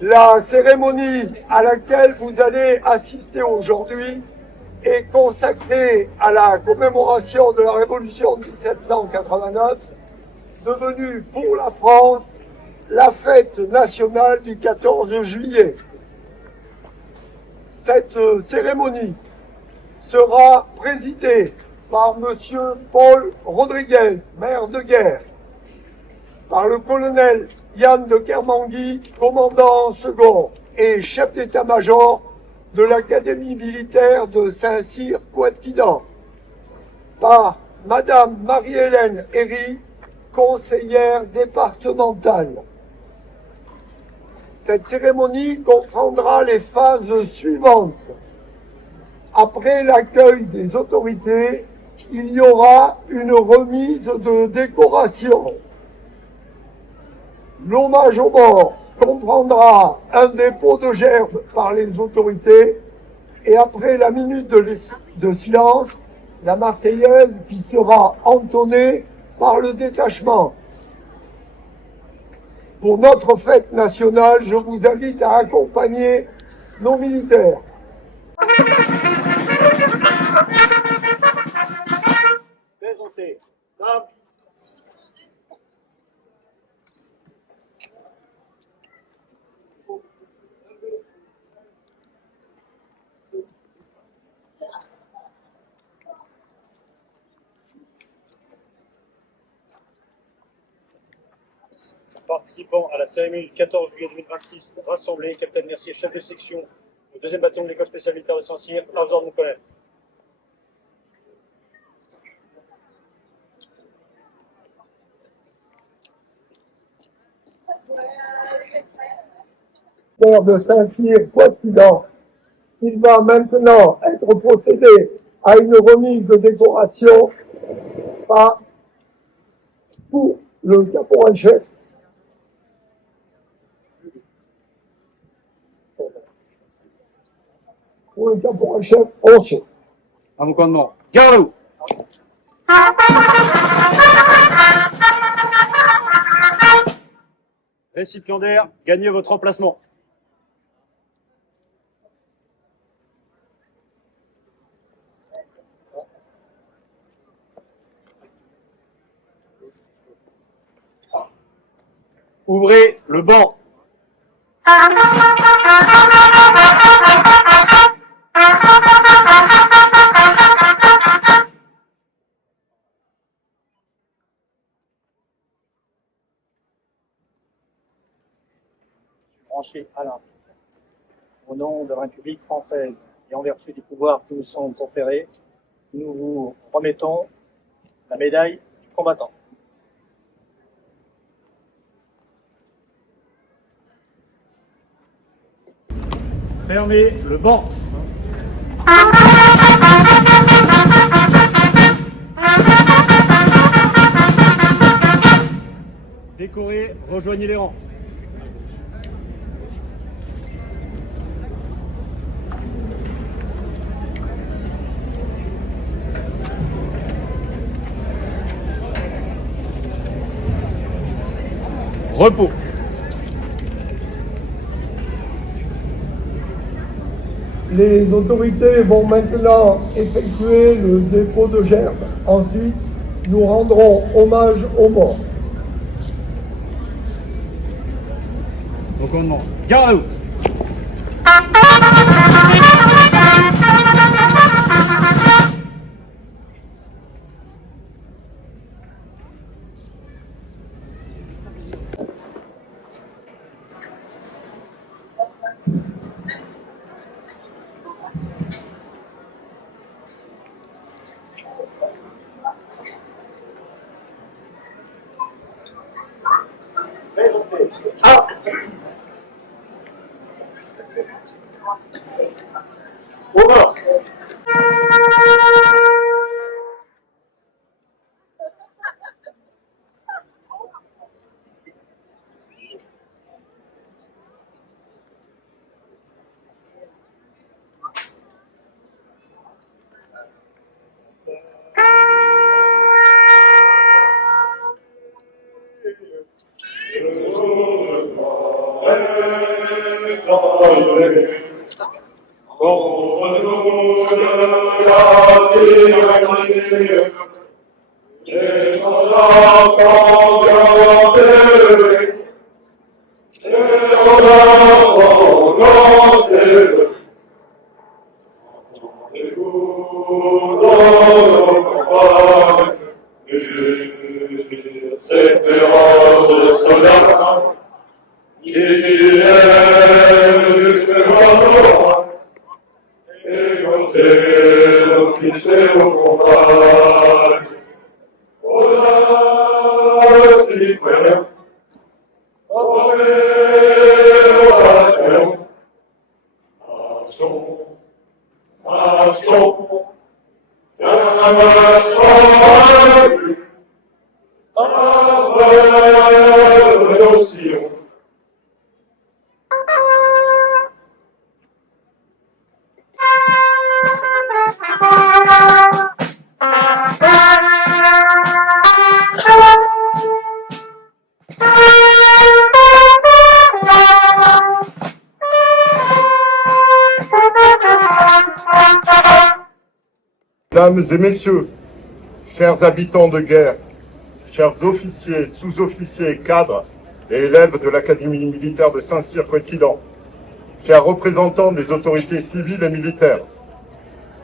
La cérémonie à laquelle vous allez assister aujourd'hui est consacrée à la commémoration de la Révolution de 1789, devenue pour la France la fête nationale du 14 juillet. Cette cérémonie sera présidée par M. Paul Rodriguez, maire de guerre, par le colonel Yann de Kermangui, commandant second et chef d'état-major de l'Académie militaire de Saint-Cyr-Couët-Quidan, par Madame Marie-Hélène Herry, conseillère départementale. Cette cérémonie comprendra les phases suivantes. Après l'accueil des autorités, il y aura une remise de décoration. L'hommage aux morts comprendra un dépôt de gerbes par les autorités et après la minute de silence, la Marseillaise qui sera entonnée par le détachement. Pour notre fête nationale, je vous invite à accompagner nos militaires. Présentez. Participant à la cérémonie du 14 juillet 2026, rassemblés, Capitaine Mercier, chef de section au 2e bataillon de l'école spéciale militaire de Saint-Cyr, à l'ordre de mon colonel. De Saint-Cyr-Couët-Quidan. Il va maintenant être procédé à une remise de décoration pour le caporal-chef. Pour le caporal-chef Rocher. À mon commandement. Garde à vous. Récipiendaire, gagnez votre emplacement. Ouvrez le banc. Branché Alain, au nom de la République française et en vertu des pouvoirs qui nous sont conférés, nous vous remettons la médaille du combattant. Fermez le banc. Décorés, rejoignez les rangs. Repos. Les autorités vont maintenant effectuer le dépôt de gerbes. Ensuite, nous rendrons hommage aux morts. Au commandement. Garde à vous. Au bord. Le Cette féroce soldat qui aime justement et quand l'officier au combat aux citoyens, aux révélateurs, marchons, marchons, Mesdames et messieurs, chers habitants de guerre, chers officiers, sous-officiers, cadres et élèves de l'Académie militaire de Saint-Cyr-Coëtquidan, chers représentants des autorités civiles et militaires,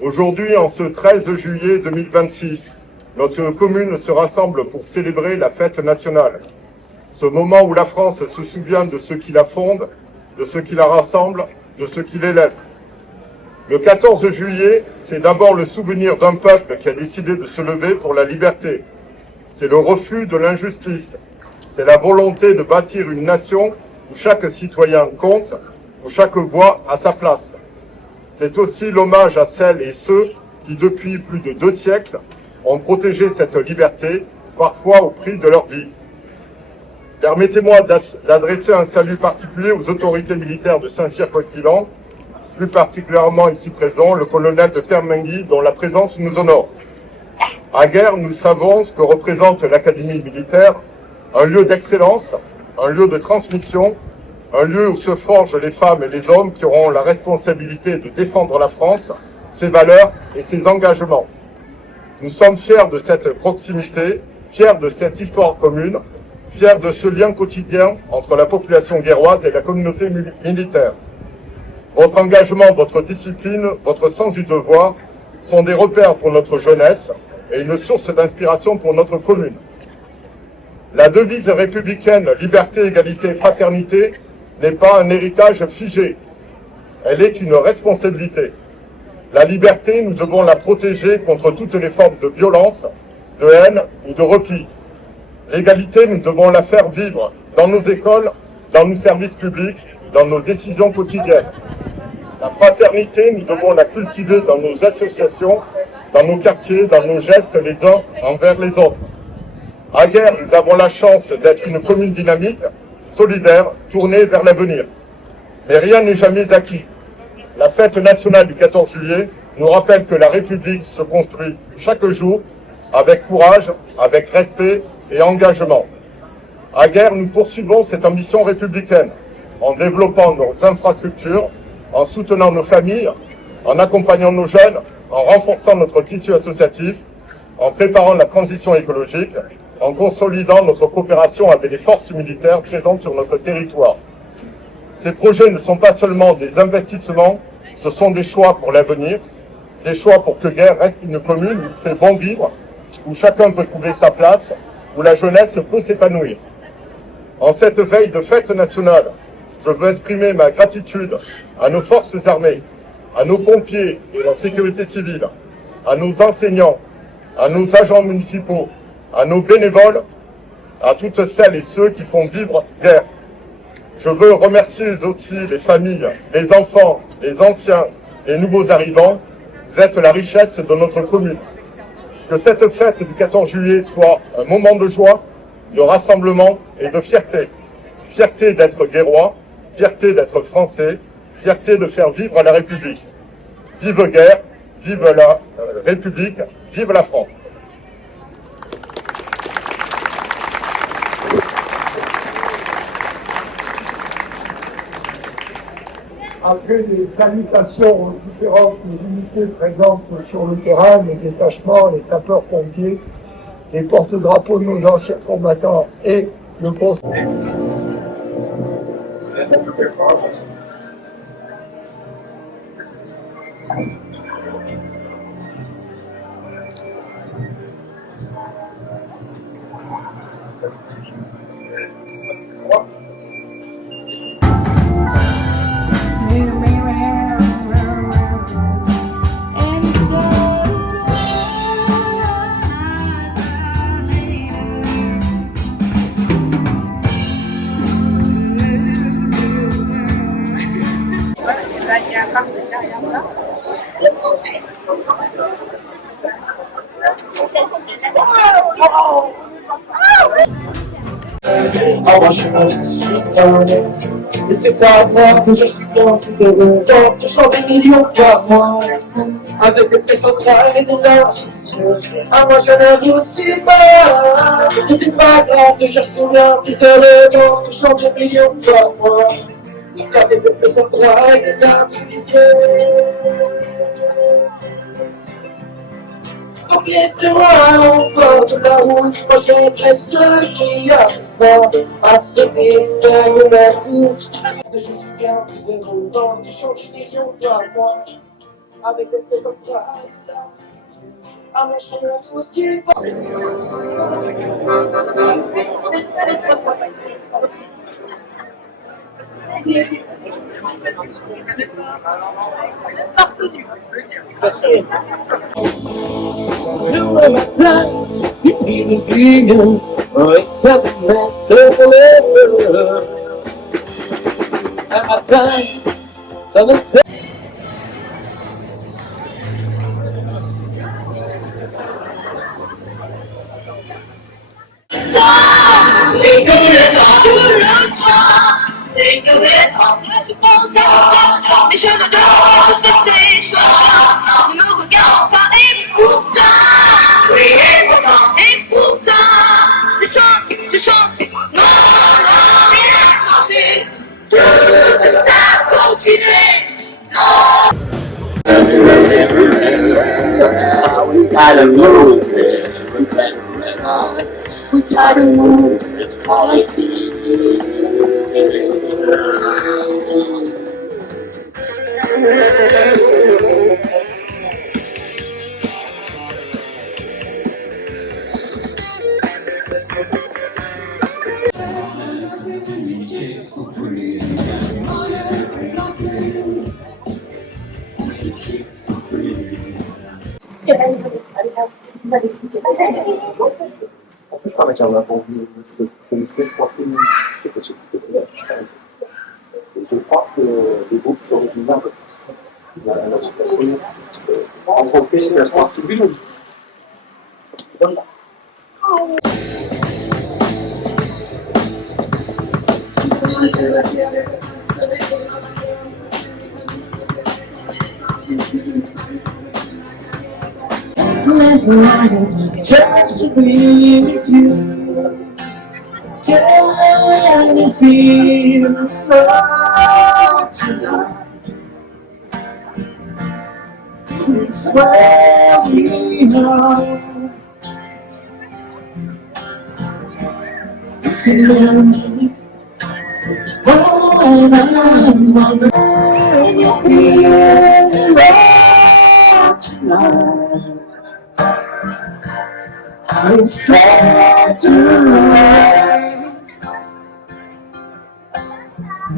aujourd'hui, en ce 13 juillet 2026, notre commune se rassemble pour célébrer la fête nationale. Ce moment où la France se souvient de ceux qui la fondent, de ceux qui la rassemblent, de ceux qui l'élèvent. Le 14 juillet, c'est d'abord le souvenir d'un peuple qui a décidé de se lever pour la liberté. C'est le refus de l'injustice. C'est la volonté de bâtir une nation où chaque citoyen compte, où chaque voix a sa place. C'est aussi l'hommage à celles et ceux qui, depuis plus de 2 siècles, ont protégé cette liberté, parfois au prix de leur vie. Permettez-moi d'adresser un salut particulier aux autorités militaires de Saint-Cyr-Coëtquidan, plus particulièrement ici présent, le colonel de Termengui, dont la présence nous honore. À Guerre, nous savons ce que représente l'Académie militaire, un lieu d'excellence, un lieu de transmission, un lieu où se forgent les femmes et les hommes qui auront la responsabilité de défendre la France, ses valeurs et ses engagements. Nous sommes fiers de cette proximité, fiers de cette histoire commune, fiers de ce lien quotidien entre la population guerroise et la communauté militaire. Votre engagement, votre discipline, votre sens du devoir sont des repères pour notre jeunesse et une source d'inspiration pour notre commune. La devise républicaine « Liberté, égalité, fraternité » n'est pas un héritage figé. Elle est une responsabilité. La liberté, nous devons la protéger contre toutes les formes de violence, de haine ou de repli. L'égalité, nous devons la faire vivre dans nos écoles, dans nos services publics, dans nos décisions quotidiennes. La fraternité, nous devons la cultiver dans nos associations, dans nos quartiers, dans nos gestes les uns envers les autres. À Guerre, nous avons la chance d'être une commune dynamique, solidaire, tournée vers l'avenir. Mais rien n'est jamais acquis. La fête nationale du 14 juillet nous rappelle que la République se construit chaque jour avec courage, avec respect et engagement. À Guerre, nous poursuivons cette ambition républicaine en développant nos infrastructures, en soutenant nos familles, en accompagnant nos jeunes, en renforçant notre tissu associatif, en préparant la transition écologique, en consolidant notre coopération avec les forces militaires présentes sur notre territoire. Ces projets ne sont pas seulement des investissements, ce sont des choix pour l'avenir, des choix pour que Guerre reste une commune où il fait bon vivre, où chacun peut trouver sa place, où la jeunesse peut s'épanouir. En cette veille de fête nationale, je veux exprimer ma gratitude à nos forces armées, à nos pompiers et la sécurité civile, à nos enseignants, à nos agents municipaux, à nos bénévoles, à toutes celles et ceux qui font vivre Guerre. Je veux remercier aussi les familles, les enfants, les anciens, les nouveaux arrivants. Vous êtes la richesse de notre commune. Que cette fête du 14 juillet soit un moment de joie, de rassemblement et de fierté. Fierté d'être guerrois, fierté d'être français, fierté de faire vivre la République. Vive Guerre, vive la République, vive la France. après les salutations aux différentes unités présentes sur le terrain, les détachements, les sapeurs-pompiers, les porte-drapeaux de nos anciens combattants et le conseil. Moi je suis donné. Et c'est pas grave que je suis bien qui se veut. Tu chantes des millions par mois. Avec des pressions graves et des larmes sur les yeux. Ah moi je ne vous suis pas. Et c'est pas grave que je suis bien qui se veut. Tu chantes des millions par mois. Avec des pressions graves et des larmes sur les yeux. Donc laissez-moi au bord de la route, moi j'aimerais ceux qui arrivent pas à se défaire de la route. Je suis bien plus heureux dans du champ du million par mois, avec des présents graves, à ma chambre aussi. Le matin, et puis le guignol, regarde mettre un matin, comme ça. Et tout le temps, je pense à toi, mais je ne dois pas toutes ces choses. Ne me regarde pas, et pourtant, oui, et pourtant, je chante, non, rien n'a changé, tout a continué, non. We gotta move it, we gotta move it's quality. En plus, je crois avec un attendu, parce que c'est ce petit je crois que les groupes sont originaires de France. En profiter, c'est la France civile. Last night, just to be with you. Can you feel love tonight? It's where we are. To me, oh, and I'm on the can you feel love tonight? I'm scared to